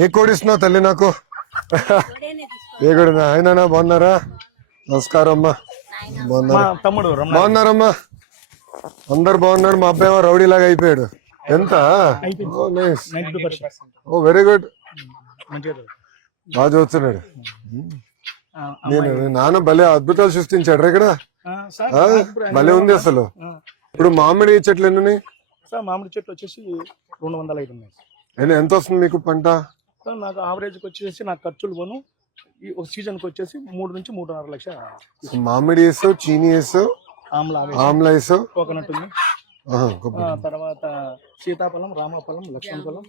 ఏ కోడి ఇస్తున్నావు తల్లి నాకు? ఏ కోడి? ఆయన బాగున్నారా? నమస్కారం అమ్మా. బాగున్నారా? బాగున్నారమ్మా? అందరు బాగున్నారు. మా అబ్బాయి రౌడీ లాగా అయిపోయాడు. ఎంత? ఓ వెరీ గుడ్. బాగా చదువుతున్నాడు. నేను నాన్న భలే అద్భుతాలు సృష్టించాడు ఇక్కడ. భలే ఉంది అసలు. ఇప్పుడు మామిడి చెట్లు ఎన్ని ఉన్నాయి? మామిడి చెట్లు వచ్చేసి 205 ఉన్నాయి. ఎంత వస్తుంది మీకు పంట? నాకు ఆవరేజ్ వచ్చేసి నాకు ఖర్చులు పోను ఈ ఒక సీజన్ కి వచ్చేసి 3 నుంచి 3.5 లక్షలు. మామిడి వేసావు, చీనీ వేసావు, ఆమ్లా వేసావు, కోకోనట్ ఉంది, తర్వాత సీతాఫలం, రామఫలం, లక్ష్మణ ఫలం,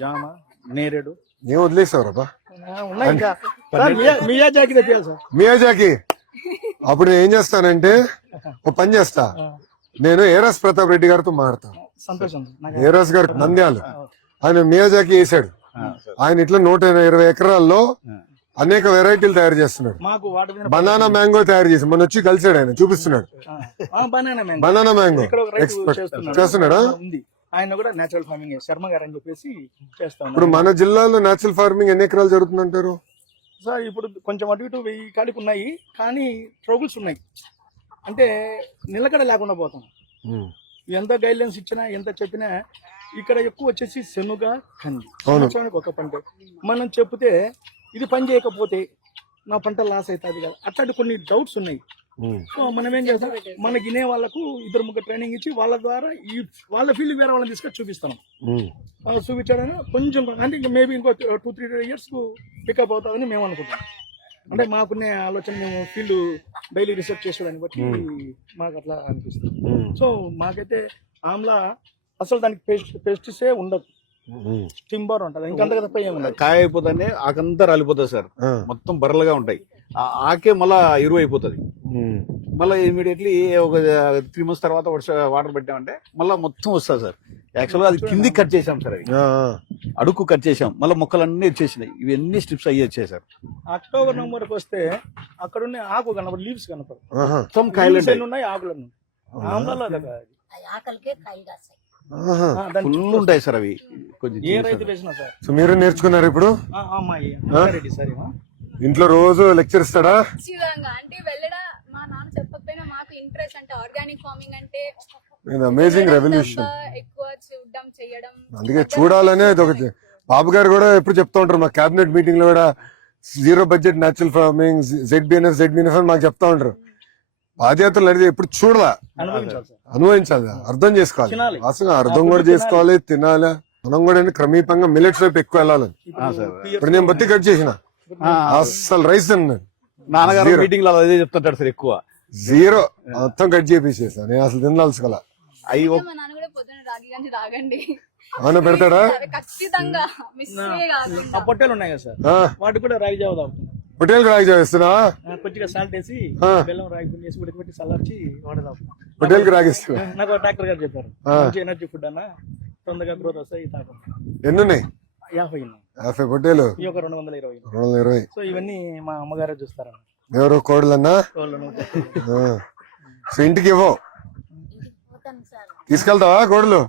జామ, నేరేడు ఏం వదిలేసావు? ఉన్నాయి. Miyazaki తెప్పాలి sir. మియాజాకి అప్పుడు ఏం చేస్తానంటే ఒక పని చేస్తా, నేను ఏరస్ ప్రతాప్ రెడ్డి గారితో మాడతాను. సంతోషం. ఏరస్ గారు నంద్యాలు, ఆయన మియాజాకి వేసాడు. ఆయన ఇట్లా 120 ఎకరాల్లో అనేక వెరైటీలు తయారు చేస్తున్నాడు. బనానా మ్యాంగో తయారు చేసి మొన్న వచ్చి కలిసాడు, ఆయన చూపిస్తున్నాడు. బనానా మ్యాంగో ఎక్స్పెక్ట్ చేస్తున్నాడా? ఆయన కూడా నేచురల్ ఫార్మింగ్ శర్మ గారు అని చెప్పేసి చేస్తాం. ఇప్పుడు మన జిల్లాలో నేచురల్ ఫార్మింగ్ ఎన్ని ఎకరాలు జరుగుతుందంటారు సార్? ఇప్పుడు కొంచెం అటు ఇటు 1000 కాడికి ఉన్నాయి, కానీ ట్రబుల్స్ ఉన్నాయి. అంటే నిలకడ లేకుండా పోతాం. ఎంత గైడ్లైన్స్ ఇచ్చినా ఎంత చెప్పినా ఇక్కడ ఎక్కువ వచ్చేసి శనుగ, కంది సంవత్సరానికి ఒక పంట. మనం చెప్తే ఇది పని చేయకపోతే నా పంట లాస్ అవుతుంది కదా, అట్లాంటి కొన్ని డౌట్స్ ఉన్నాయి. సో మనం ఏం చేస్తాం, మనకి వినే వాళ్ళకు 2-3 ట్రైనింగ్ ఇచ్చి వాళ్ళ ద్వారా వాళ్ళ ఫీల్డ్ వేరే వాళ్ళని తీసుకొని చూపిస్తాం. వాళ్ళు చూపించాడని కొంచెం అంటే మేబీ ఇంకో 2-3 years కు పికప్ అవుతుందని మేము అనుకుంటాం. అంటే మాకున్న ఆలోచన, మేము ఫీల్డ్ డైలీ రీసెర్చ్ చేసేదాన్ని బట్టి మాకు అట్లా అనిపిస్తుంది. సో మాకైతే ఆమ్లా అసలు దానికి పెస్టిసే ఉండదు, టింబర్ ఉంటుంది, ఇంకంత తప్ప ఏముండదు. కాయ అయిపోతుంది, ఆకంతా రాలిపోతుంది సార్, మొత్తం బర్రలుగా ఉంటాయి. ఆకే మళ్ళా ఎరువు అయిపోతుంది. మళ్ళీ ఇమీడియట్లీ ఒక 3 months తర్వాత వాటర్ పెట్టామంటే మళ్ళీ మొత్తం వస్తుంది సార్. యాక్చువల్గా అది కిందికి కట్ చేసాం సార్, అది అడుగు కట్ చేసాం, మళ్ళీ మొక్కలన్నీ వచ్చేసినాయి. ఇవన్నీ స్ట్రిప్స్ అయ్యి వచ్చాయి సార్. అక్టోబర్ నవంబర్కి వస్తే అక్కడ ఉన్న ఆకు కనపడు, లీవ్స్ కనపడు, మొత్తం కాయలు ఉన్నాయి, ఆకులు ఫుల్ ఉంటాయి సార్. అవి కొంచెం ఏ రైతు వేసినా సార్. సో మీరు నేర్చుకున్నారు ఇప్పుడు? ఇంట్లో రోజు లెక్చర్ ఇస్తాడా? అంటే వెళ్ళడా మా నాన్న చెప్పకపోయినా మాకు ఇంట్రెస్ట్, అంటే ఆర్గానిక్ ఫార్మింగ్ అంటే అమేజింగ్ రెవల్యూషన్. ఎక్కువ చూడడం చేయడం, అందుకే చూడాలనే అది ఒకటి. బాబు గారు కూడా ఎప్పుడు చెప్తా ఉంటారు, మా కేబినెట్ మీటింగ్ లో కూడా 0 బడ్జెట్ న్యాచురల్ ఫార్మింగ్, ZBNF అని మాకు చెప్తా ఉంటారు. పాదయాత్రలు అనేది ఎప్పుడు చూడాలా, అనుభవించాలి, అర్థం చేసుకోవాలి. అసలు అర్థం కూడా చేసుకోవాలి, తినాలి. మనం కూడా క్రమీపంగా మిల్లెట్స్ వైపు ఎక్కువ వెళ్ళాలని. ఇప్పుడు నేను బట్టి కట్ చేసిన అసలు రైస్ అన్నాను. నాన్నగారు మీటింగ్ లో అదే చెప్తుంటాడు సార్, ఎక్కువ 0 మొత్తం కట్ చేసేసా. నేను అసలు తినాల్సి కల మా నాన్న కూడా పొద్దున్న రాగి గంజి తాగండి అవునా పెడతాడా? ఖచ్చితంగా. పొట్టేలు ఉన్నాయి కదా సార్, వాటి కూడా రాగి జావ తాగుతాం. పొట్టేలు రాగి జావ ఇస్తున్నా, కొద్దిగా సాల్ట్ వేసి బెల్లం రాగి వేసి ఉడకబెట్టి చల్లార్చి వాటర్ తాగుతాం. పొట్టేలుకి రాగిస్తా. నాకు డాక్టర్ గారు చెప్పారు, మంచి ఎనర్జీ ఫుడ్ అన్న, తొందరగా గ్రోత్ వస్తాయి, తాగుతాం. ఎన్ని ఉన్నాయి? 50 పొట్టేలు, 220. సో ఇవన్నీ మా అమ్మగారే చూస్తారన్న. ఎవరు? కోడలన్నా? సో ఇంటికి ఇవ్వవు, తీసుకెళ్తావా కోడలు?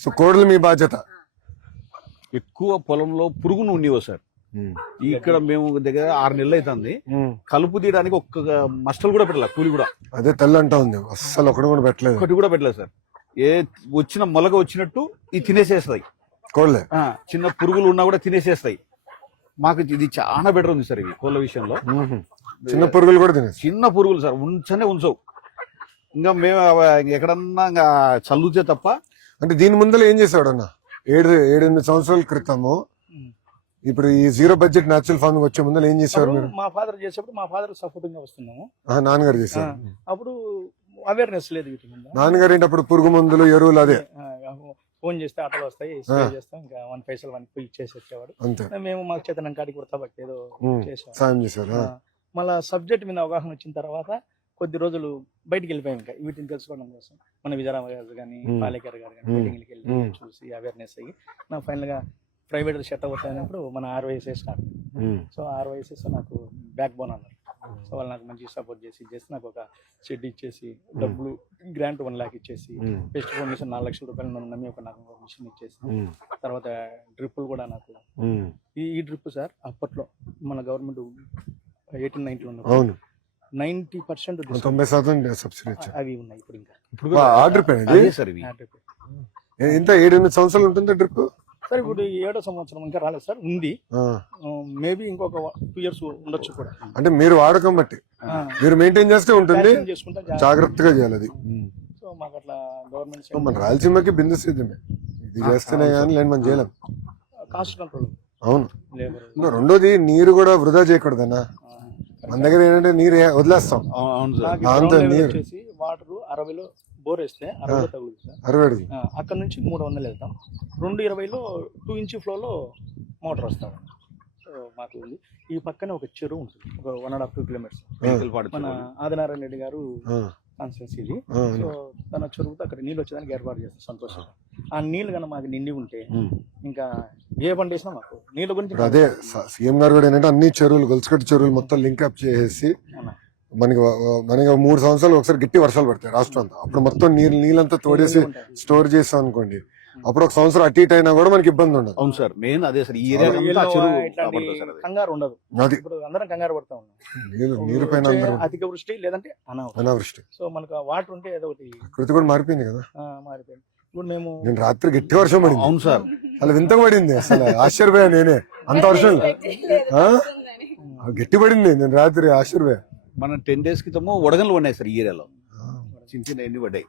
సో కోడలు మీ బాధ్యత. ఎక్కువ పొలంలో పురుగును ఉండేవో సార్. ఇక్కడ మేము దగ్గర 6 నెలలు అవుతుంది. కలుపు తీయడానికి ఒక్క మస్టలు కూడా పెట్టలే, కూలి కూడా. అదే తల్లి అంటా ఉంది, అస్సలు ఒకటి కూడా పెట్టలేదు సార్. ఏ వచ్చిన మొలగ వచ్చినట్టు ఇది తినేసేస్తాయి కోళ్ళే. చిన్న పురుగులు ఉన్నా కూడా తినేసేస్తాయి. మాకు ఇది చాలా బెటర్ ఉంది సార్. ఇవి కోళ్ళ విషయంలో చిన్న పురుగులు కూడా తినే, చిన్న పురుగులు సార్ ఉంచవు. ఇంకా మేము ఎక్కడన్నా ఇంకా చల్లుతే తప్ప. అంటే దీని ముందర ఏం చేసాడు అన్న? 7-8 సంవత్సరాల క్రితము, ఇప్పుడు ఈ 0 బడ్జెట్ న్యాచురల్ ఫార్మింగ్ వచ్చే ముందర ఏం చేశారు మీరు? మా ఫాదర్ చేసేప్పుడు మా ఫాదర్ సపోర్టింగ్ గా వస్తున్నాము. నాన్నగారు చేశారు. అప్పుడు అవేర్నెస్ లేదు వీటి మీద. నాన్నగారు ఏంటి అప్పుడు పురుగు మందులు, ఎరువులు అదే ఫోన్ చేస్తే ఆటోలు వస్తాయి, స్ప్రే చేస్తాం, ఇంకా 1 పైసలు 1 పోయి ఇచ్చేసి వచ్చేవాడు. మేము మాకు చేతనం కాడికి కూడా తప్ప ఏదో సాయం చేశారు. మళ్ళా సబ్జెక్ట్ మీద అవగాహన వచ్చిన తర్వాత కొద్ది రోజులు బయటికి వెళ్ళిపోయాం, ఇంకా వీటిని తెలుసుకోవడం కోసం. మన విజయరామ గారు కానీ, పాలేకర్ గారు కానీ మీటింగ్కి వెళ్ళి చూసి అవేర్నెస్ అయ్యి నా ఫైనల్ గా ప్రైవేట్ సెట్ అవుతాయినప్పుడు మన RYSS స్టార్ట్. సో RYSS నాకు బ్యాక్ బోన్ అన్నారు. సో వాళ్ళు నాకు మంచి సపోర్ట్ చేసి నాకు ఒక షెడ్ ఇచ్చేసి డబ్బులు గ్రాంట్ 1 lakh ఇచ్చేసి బెస్ట్ ఫౌండేషన్ 4 లక్షల రూపాయలు నన్ను నమ్మి నాకు ఒక మిషన్ ఇచ్చేసి తర్వాత డ్రిప్పులు కూడా నాకు ఈ డ్రిప్ సార్ అప్పట్లో మన గవర్నమెంట్ 1890 ఉన్నప్పుడు అవును 90% 90% సబ్సిడీ ఇచ్చారు. అవి ఉన్నాయి ఇప్పుడు ఇంకా ఇప్పుడు ఆ డ్రిప్ అదే సార్ ఇవి ఆ drip. ఇంత 7-8 సంవత్సరాలు ఉంటుంది డ్రిప్. సార్ ఇప్పుడు 7వ సంవత్సరం ఇంకా రాలేదు సార్, ఉంది. మేబీ ఇంకొక 2 years ఉండొచ్చు కూడా. అంటే మీరు వాడకం బట్టి మీరు మెయింటైన్ చేస్తే ఉంటుంది, Vaccine చేసుకుంటా జాగ్రత్తగా చేయాలి అది. సో మాకు అట్లా గవర్నమెంట్ మన రాయలసీమకి బిందు సేద్యమే, ఇది చేస్తేనే కానీ లేని మనం చేయలేం. కాస్ట్ కంట్రోల్ అవును. లేబర్ ఇంకా రెండోది నీరు కూడా వృధా చేయకూడదన్నా. మన దగ్గర ఏంటంటే నీరు వదిలేస్తాం, అవును సార్. దాంతో నీరు వచ్చేసి వాటర్ 60లో బోర్ వేస్తే 60 తగులుతుంది సార్. 60 అడుగులు. అక్కడ నుంచి 300 వెళ్తాం. 220లో 2 inch ఫ్లోలో మోటార్ వస్తాం. సో మాకు ఉంది. ఈ పక్కనే ఒక చెరువు ఉంటుంది, ఒక 1.5-2 kilometers. మన ఆదినారాయణ రెడ్డి గారు కాన్స్టిట్యున్సీ ఇది. సో తన చెరువుతో అక్కడ నీళ్ళు వచ్చేదానికి ఏర్పాటు చేస్తాం సంతోషంగా. ఆ నీళ్ళు కన్నా మాకు నిండి ఉంటే ఇంకా ఏ పంట వేసినా మాకు నీళ్ళ గురించి అదే సీఎం గారు కూడా ఏంటంటే అన్ని చెరువులు గొలుసుకట్టు చెరువులు మొత్తం లింక్ అప్ చేసేసి మనకి 3 సంవత్సరాలు ఒకసారి గట్టి వర్షాలు పడతాయి రాష్ట్రం అంతా. అప్పుడు మొత్తం నీళ్ళంతా తోడేసి స్టోర్ చేస్తాం అనుకోండి, అప్పుడు ఒక సంవత్సరం అటు ఇటు అయినా కూడా మనకి ఇబ్బంది ఉండదు. అవును సార్, మెయిన్ అదే సార్. ఈ కంగారు ఉండదు. అది ఇప్పుడు అందరం కంగారు పడతా ఉన్నాం. నీరు పైన అందరూ అధిక వృష్టి లేదంటే అనావృష్టి. సో మనకు వాటర్ ఉంటే ఏదో ఒకటి కృతి కూడా మారిపోయింది కదా. మారిపోయింది. ఇప్పుడు మేము నేను రాత్రి గట్టి వర్షం పడింది. అవును సార్, అలా వింతగా పడింది, అసలు ఆశ్చర్యపోయా నేనే. అంత వర్షం గట్టి పడింది, నేను రాత్రి ఆశ్చర్యపోయా. మన 10 days క్రితము వడగళ్ళు ఉన్నాయి సార్ ఈ ఏరియాలో, చిన్న చిన్న ఎన్ని పడ్డాయి.